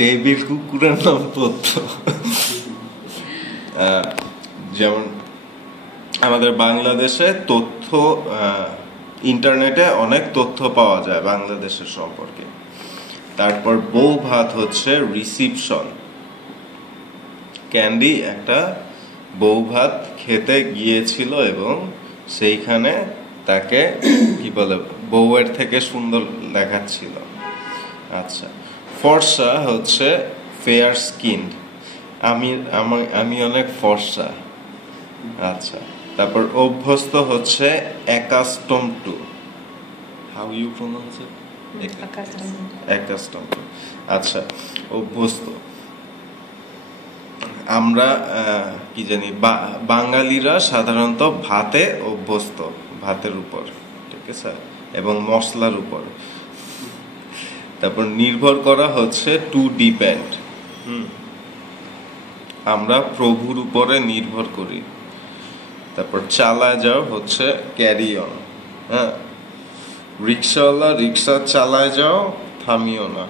Devil কুকুরের নাম তথ্য। যেমন আমাদের বাংলাদেশে তথ্য, ইন্টারনেটে অনেক তথ্য পাওয়া যায় বাংলাদেশের সম্পর্কে। তারপর বউ ভাত হচ্ছে রিসিপশন। ক্যান্ডি একটা বউ ভাত খেতে গিয়েছিল এবং সেইখানে তাকে কি বলে বউয়ের থেকে সুন্দর দেখাচ্ছিল। আচ্ছা, ফর্সা হচ্ছে ফেয়ার স্কিনড, আমি অনেক ফর্সা। আচ্ছা, তারপর অভ্যস্ত হচ্ছে accustom to. How you pronounce it? Accustom to. আচ্ছা, অভ্যস্ত। আমরা কি জানি, বাঙালিরা সাধারণত ভাতে অভ্যস্ত, ভাতের উপর, ঠিক আছে, এবং মশলার উপর। তারপর নির্ভর করা হচ্ছে টু ডিপেন্ড। আমরা প্রভুর উপরে নির্ভর করি। তারপর চালায় যাও হচ্ছে ক্যারি অন। হ্যাঁ, রিক্সাওয়ালা রিক্সা চালায় যাও, থামিও না।